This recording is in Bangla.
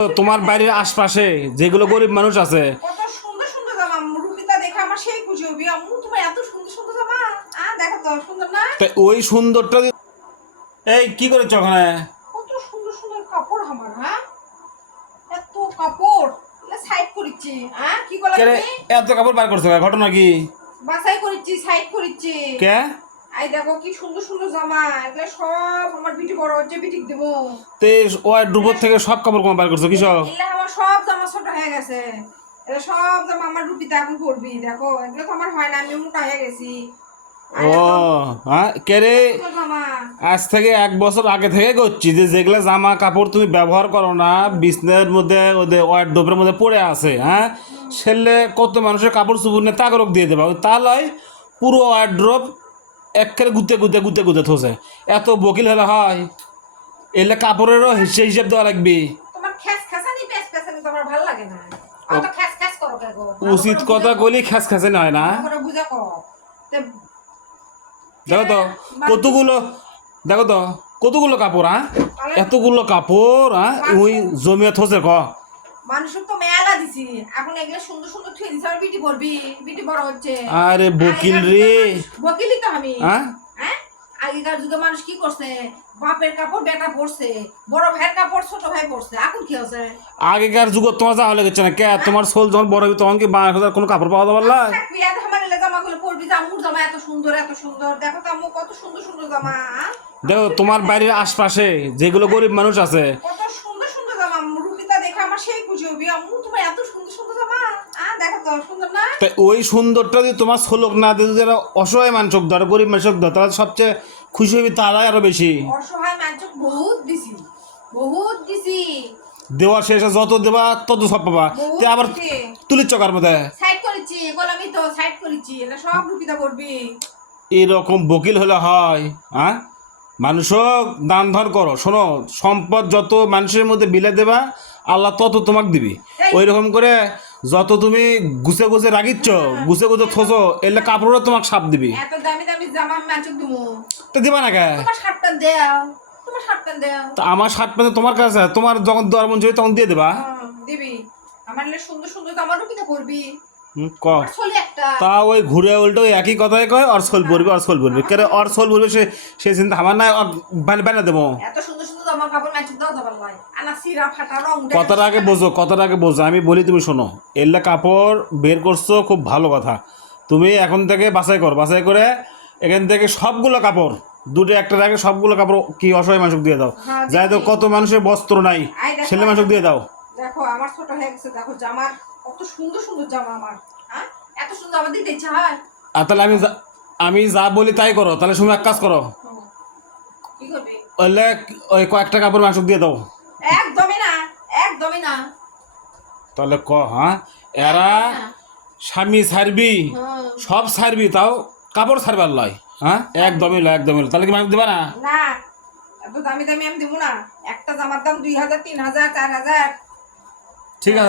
তোমার বাড়ির আশপাশে যেগুলো গরিব মানুষ আছে কত সুন্দর সুন্দর জামা রুপিতা দেখে আমার সেই খুশি হবি আম্মু তোমার এত সুন্দর সুন্দর জামা দেখো তো সুন্দর না ওই সুন্দরটা এই কি করেছ ওখানে? কত সুন্দর সুন্দর কাপড় আমার এত কাপড় সাইড করেছি কি করলা তুমি এত কাপড় বার করছো ঘটনা কি? বাছাই করেছি সাইড করেছি কে? আই দেখো কি সুন্দর সুন্দর জামা এগুলো সব আমার বিটি বড় হচ্ছে বিটিক দেবো তে ওই ডুবর থেকে সব কাপড় কম বার করছো কি সব? এগুলো আমার সব জামা ছোট হয়ে গেছে এটা সব জামা আমার রুপিতে এখন পরবি দেখো এগুলো তো আমার হয় না আমি মোটা হয়ে গেছি ও কে রে? জামা আজ থেকে 1 বছর আগে থেকে করছি যে যেগুলো জামা কাপড় তুমি ব্যবহার করো না বিছনার মধ্যে ওদের ওয়ার্ডরোবের মধ্যে পড়ে আছে সেলে কত মানুষের কাপড় চুপুর নিয়ে তাগরক দিয়ে দেবা তা লয় পুরো ওয়ার্ডরোব একেবারে গুতে গুতে গুতে গুতে থসে এত বকিল হলে হয় এলে কাপড়েরও হিসেব দেওয়া লাগবে। তোমার খ্যাস খ্যাসানি পেস পেসানি তোমার ভালো লাগে না অত খ্যাস খ্যাস করো কে গো উচিত কথা কইলি খ্যাস খ্যাসে হয় না করে বুঝা কো দেখো তো কতগুলো দেখো তো কতগুলো কাপড় এতগুলো কাপড় ওই জমিয়ে থসে মানুষের তো মেলা দিছি এখন এগুলো সুন্দর সুন্দর থুই দিছি আর বিটি পড়বি বিটি বড় হচ্ছে আরে বকিল রে বকিলি তো আমি আগেকার যুগে মানুষ কি করছে বাপের কাপড় বেটা পরছে বড় ভাইয়ের কাপড় ছোট ভাই পরছে এখন কি হচ্ছে আগেকার যুগে তোমার যাওয়া লেগেছে না কে তোমার সোল যখন বড় হবে তখন কি 12,000 কোনো কাপড় পাওয়া যাবে না আমার এলে জামাগুলো পরবি জামুর জামা এত সুন্দর দেখো তো আম্মু কত সুন্দর সুন্দর জামা দেখো তোমার বাড়ির আশপাশে যেগুলো গরিব মানুষ আছে কত সুন্দর সুন্দর জামা রুপিতা দেখে আমার সেই খুশি হবি আম্মু তোমার এত সুন্দর সুন্দর জামা দেখো তো সুন্দর না ওই সুন্দরটা যদি তোমার ছোলক না দিয়ে যারা অসহায় মানুষক ধর গরিব মানুষক ধর তারা সবচেয়ে খুশি হবি তারাই আরো বেশি। অসহায় মানুষক বহুত দিছি দেওয়া শেষে যত দেবা তত সব পাবা তে আবার তুলির চকার মধ্যে সাইড করেছি গোলামি তো সাইড করেছি এটা সব রুপিতা করবি এরকম বকিল হলে হয় মানুষক দান ধর করো শোনো সম্পদ যত মানুষের মধ্যে বিলে দেবা আল্লাহ তত তোমাকে দিবি ওই রকম করে যত তুমি গুছে গুছে রাখিচ্ছ গুছে গুছে থসো এলে কাপড়ও তোমাকে সাপ দিবি এত দামি দামি জামা ম্যাচক দিমু তো দিবা না কে তোমার শার্ট প্যান্ট দাও তোমার শার্ট প্যান্ট দাও তো আমার শার্ট প্যান্ট তোমার কাছে তোমার যখন দেওয়ার মন চাই তখন দিয়ে দেবা দিবি আমার সুন্দর সুন্দর জামা রুপিতা করবি ক চলি একটা তা ওই ঘুরে উল্টো একই কথাই কয় আর সোল পড়বি কেন আর সোল পড়বে সে চিন্তা আমার না বানা দেবো এত সুন্দর সুন্দর জামা কাপড় ম্যাচক দাও দাবার লয় আনা সিরা ফাটা রং কথার আগে বোঝো আমি বলি তুমি শোনো এল্লা কাপড় বের করছো খুব ভালো কথা তুমি এখন থেকে বাছাই করে এখান থেকে সবগুলো কাপড় দুটো একটার আগে সবগুলো কাপড় কি অসহায় মানুষ দিয়ে দাও যাই তো কত মানুষের বস্ত্র নাই ছেলে মানুষ দিয়ে দাও দেখো আমার ছোট হয়ে গেছে দেখো জামার কত সুন্দর সুন্দর জামা আমার এত সুন্দর আমার দিতে ইচ্ছা হয় আর তাহলে আমি যা বলি তাই করো তাহলে তুমি এক কাজ করো কি করবি ওই কয়েকটা কাপড় মানুষ দিয়ে দাও একদমই না তাহলে এরা স্বামী ছাড়বি সব ছাড়বি তাও কাপড় ছাড়বার লয় একদমই লয় তাহলে কি মানুষ দিবা না এত দামি দামি আমি দিব না একটা জামার দাম 2,000 3,000 4,000 ঠিক আছে।